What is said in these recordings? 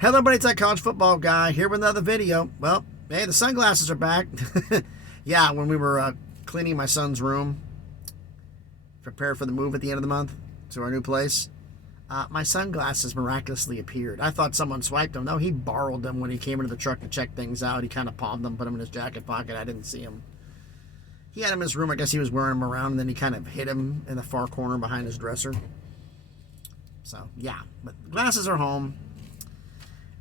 Hello everybody, it's that college football guy here with another video. Well, hey, the sunglasses are back. Yeah, when we were cleaning my son's room, prepared for the move at the end of the month to our new place, my sunglasses miraculously appeared. I thought someone swiped them. No, he borrowed them when he came into the truck to check things out. He kind of palmed them, put them in his jacket pocket. I didn't see him. He had them in his room. I guess he was wearing them around, and then he kind of hid them in the far corner behind his dresser. So, yeah, but glasses are home.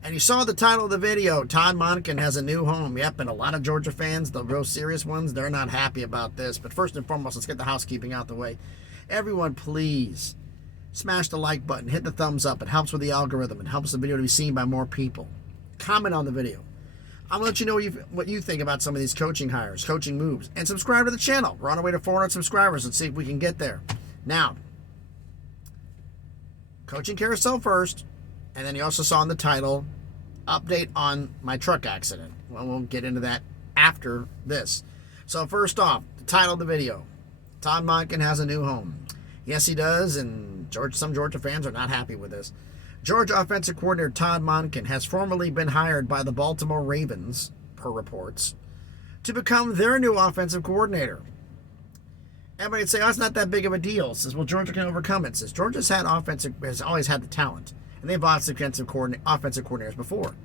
And you saw the title of the video, Todd Monken has a new home. Yep, and a lot of Georgia fans, the real serious ones, they're not happy about this. But first and foremost, let's get the housekeeping out the way. Everyone, please smash the like button, hit the thumbs up. It helps with the algorithm. It helps the video to be seen by more people. Comment on the video. I'm going to let you know what you think about some of these coaching hires, coaching moves. And subscribe to the channel. We're on our way to 400 subscribers. Let's see if we can get there. Now, coaching carousel first. And then you also saw in the title, update on my truck accident. Well, we'll get into that after this. So first off, the title of the video, Todd Monken has a new home. Yes, he does, and some Georgia fans are not happy with this. Georgia offensive coordinator Todd Monken has formally been hired by the Baltimore Ravens, per reports, to become their new offensive coordinator. Everybody would say, oh, it's not that big of a deal. Says, well, Georgia can overcome it. Says, Georgia's has always had the talent. And they've lost offensive coordinators before.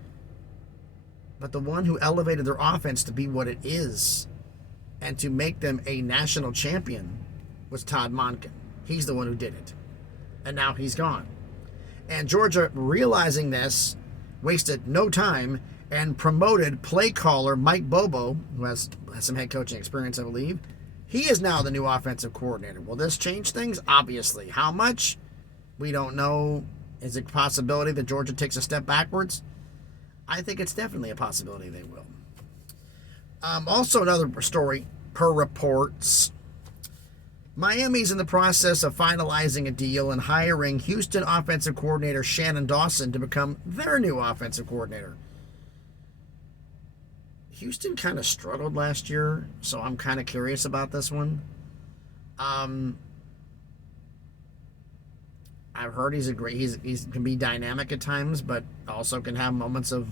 But the one who elevated their offense to be what it is and to make them a national champion was Todd Monken. He's the one who did it. And now he's gone. And Georgia, realizing this, wasted no time and promoted play caller Mike Bobo, who has some head coaching experience, I believe. He is now the new offensive coordinator. Will this change things? Obviously. How much? We don't know. Is it a possibility that Georgia takes a step backwards? I think it's definitely a possibility they will. Also, another story, per reports, Miami's in the process of finalizing a deal and hiring Houston offensive coordinator Shannon Dawson to become their new offensive coordinator. Houston kind of struggled last year, so I'm kind of curious about this one. I've heard he can be dynamic at times, but also can have moments of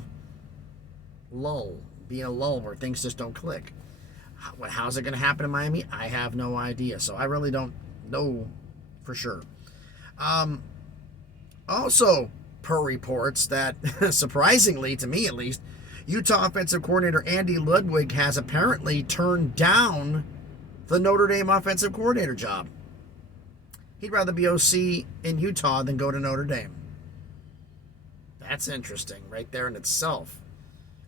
being a lull where things just don't click. How's it going to happen in Miami? I have no idea, so I really don't know for sure. Also, per reports that, surprisingly, to me at least, Utah offensive coordinator Andy Ludwig has apparently turned down the Notre Dame offensive coordinator job. He'd rather be OC in Utah than go to Notre Dame. That's interesting right there in itself.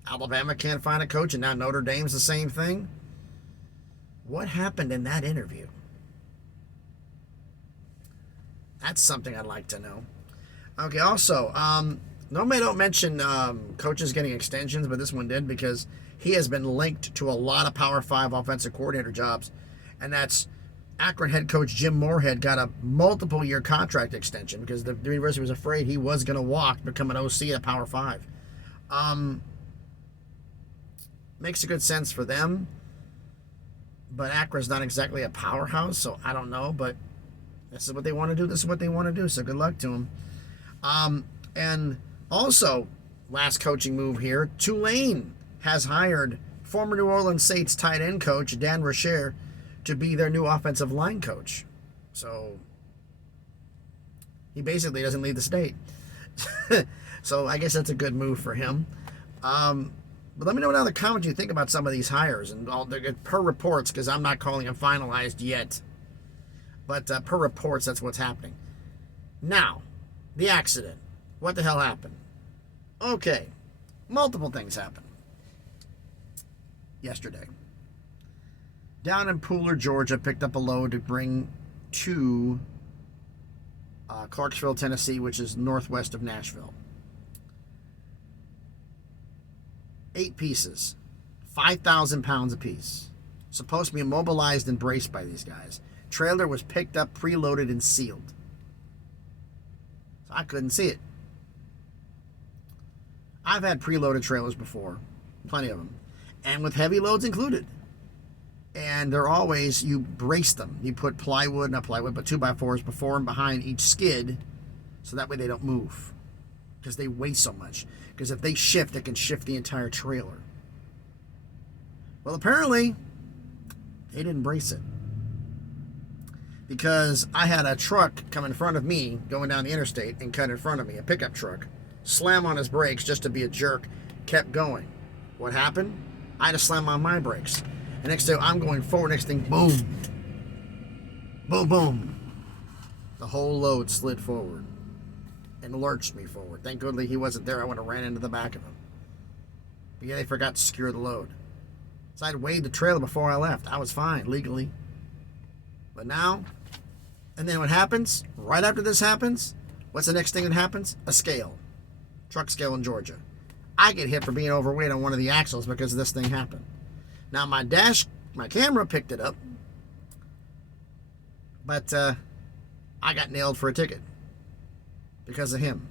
Alabama can't find a coach, and now Notre Dame's the same thing. What happened in that interview? That's something I'd like to know. Okay, also, normally I don't mention coaches getting extensions, but this one did because he has been linked to a lot of Power 5 offensive coordinator jobs, and that's Akron head coach Jim Moorhead got a multiple-year contract extension because the university was afraid he was going to walk, become an OC at Power 5. Makes a good sense for them, but Akron's not exactly a powerhouse, so I don't know, but this is what they want to do. This is what they want to do, so good luck to them. And also, last coaching move here, Tulane has hired former New Orleans Saints tight end coach Dan Rocher to be their new offensive line coach. So he basically doesn't leave the state. So I guess that's a good move for him. But let me know in the comments you think about some of these hires and all per reports, because I'm not calling them finalized yet. But per reports, that's what's happening. Now, the accident. What the hell happened? Okay, multiple things happened yesterday. Down in Pooler, Georgia, picked up a load to bring to Clarksville, Tennessee, which is northwest of Nashville. 8 pieces, 5,000 pounds apiece. Supposed to be immobilized and braced by these guys. Trailer was picked up, preloaded, and sealed. So I couldn't see it. I've had preloaded trailers before, plenty of them, and with heavy loads included. And they're always, you brace them. You put plywood, not plywood, but 2x4s before and behind each skid, so that way they don't move. because they weigh so much. Because if they shift, it can shift the entire trailer. Well, apparently, they didn't brace it. Because I had a truck come in front of me going down the interstate and cut in front of me, a pickup truck, slam on his brakes just to be a jerk, kept going. What happened? I had to slam on my brakes. And next thing I'm going forward, next thing, boom. Boom, boom. The whole load slid forward and lurched me forward. Thank goodness he wasn't there. I would have ran into the back of him. But yeah, they forgot to secure the load. So I'd weighed the trailer before I left. I was fine, legally. But now, and then what happens? Right after this happens, what's the next thing that happens? A scale. Truck scale in Georgia. I get hit for being overweight on one of the axles because this thing happened. Now my camera picked it up. But I got nailed for a ticket because of him.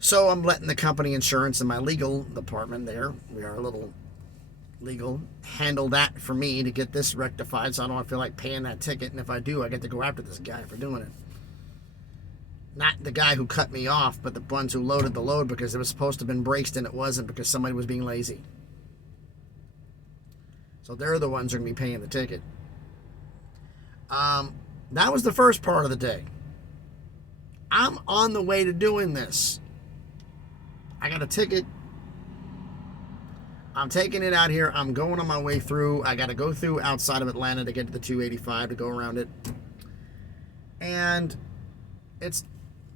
So I'm letting the company insurance and my legal department there, we are a little legal, handle that for me to get this rectified so I don't feel like paying that ticket. And if I do, I get to go after this guy for doing it. Not the guy who cut me off, but the ones who loaded the load because it was supposed to have been braced and it wasn't because somebody was being lazy. So they're the ones who are going to be paying the ticket. That was the first part of the day. I'm on the way to doing this. I got a ticket. I'm taking it out here. I'm going on my way through. I got to go through outside of Atlanta to get to the 285 to go around it. And it's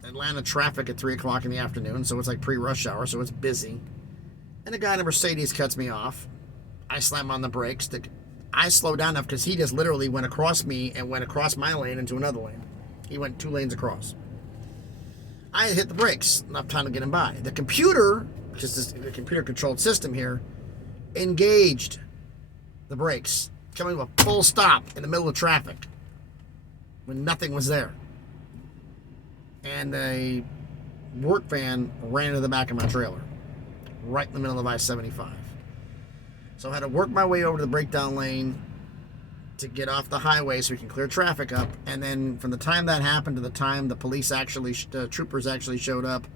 Atlanta traffic at 3 o'clock in the afternoon, so it's like pre-rush hour, so it's busy. And a guy in a Mercedes cuts me off. I slam on the brakes. I slow down enough because he just literally went across me and went across my lane into another lane. He went 2 lanes across. I hit the brakes. Enough time to get him by. The computer, just the computer-controlled system here, engaged the brakes, coming to a full stop in the middle of traffic when nothing was there. And a work van ran into the back of my trailer, right in the middle of I-75. So I had to work my way over to the breakdown lane to get off the highway so we can clear traffic up. And then from the time that happened to the time the troopers actually showed up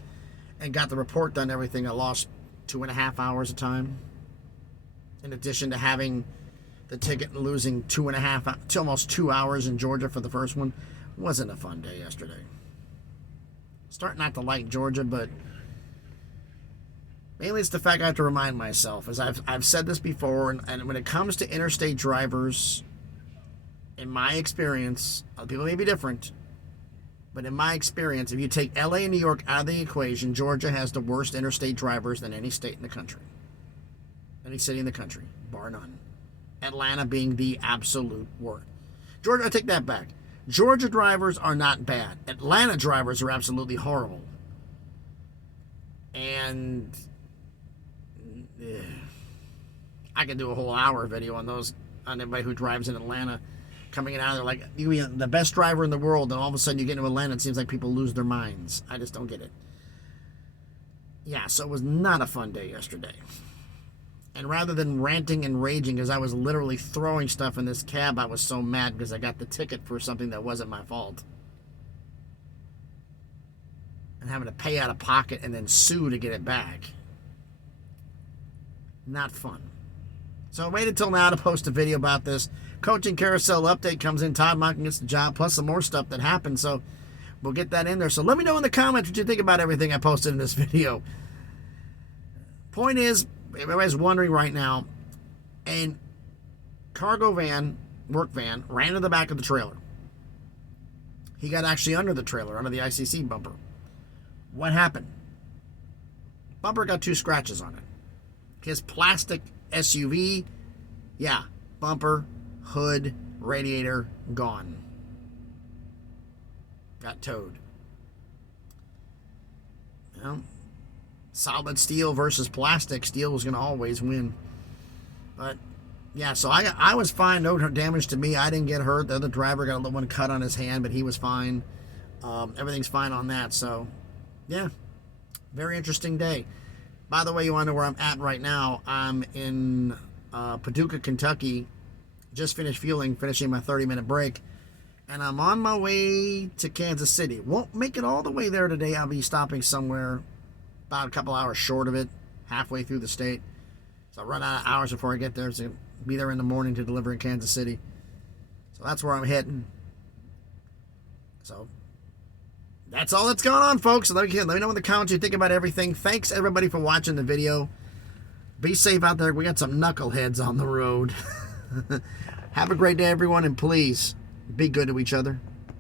and got the report done, everything, I lost 2.5 hours of time. In addition to having the ticket and losing 2.5 to almost 2 hours in Georgia for the first one. Wasn't a fun day yesterday. Starting not to like Georgia, but mainly it's the fact I have to remind myself, as I've said this before, and when it comes to interstate drivers, in my experience, other people may be different, but in my experience, if you take LA and New York out of the equation, Georgia has the worst interstate drivers than any state in the country. Any city in the country, bar none. Atlanta being the absolute worst. Georgia, I take that back. Georgia drivers are not bad. Atlanta drivers are absolutely horrible. And I could do a whole hour video on anybody who drives in Atlanta, coming in out of there like you be the best driver in the world, and all of a sudden you get into Atlanta, it seems like people lose their minds. I just don't get it. Yeah, so it was not a fun day yesterday. And rather than ranting and raging as I was literally throwing stuff in this cab, I was so mad because I got the ticket for something that wasn't my fault. And having to pay out of pocket and then sue to get it back. Not fun. So I waited till now to post a video about this. Coaching Carousel update comes in. Todd Monken gets the job, plus some more stuff that happened. So we'll get that in there. So let me know in the comments what you think about everything I posted in this video. Point is, everybody's wondering right now, a cargo van, work van, ran into the back of the trailer. He got actually under the trailer, under the ICC bumper. What happened? Bumper got 2 scratches on it. His plastic SUV, yeah, bumper, hood, radiator, gone. Got towed. Well, solid steel versus plastic. Steel was going to always win. But, yeah, so I was fine. No damage to me. I didn't get hurt. The other driver got a little one cut on his hand, but he was fine. Everything's fine on that. So, yeah, very interesting day. By the way, you want to know where I'm at right now? I'm in Paducah, Kentucky. Just finished fueling, finishing my 30-minute break. and I'm on my way to Kansas City. Won't make it all the way there today. I'll be stopping somewhere about a couple hours short of it, halfway through the state. So I'll run out of hours before I get there. So I'll be there in the morning to deliver in Kansas City. So that's where I'm heading. So that's all that's going on, folks. So let me know in the comments what you think about everything. Thanks, everybody, for watching the video. Be safe out there. We got some knuckleheads on the road. Have a great day, everyone, and please be good to each other.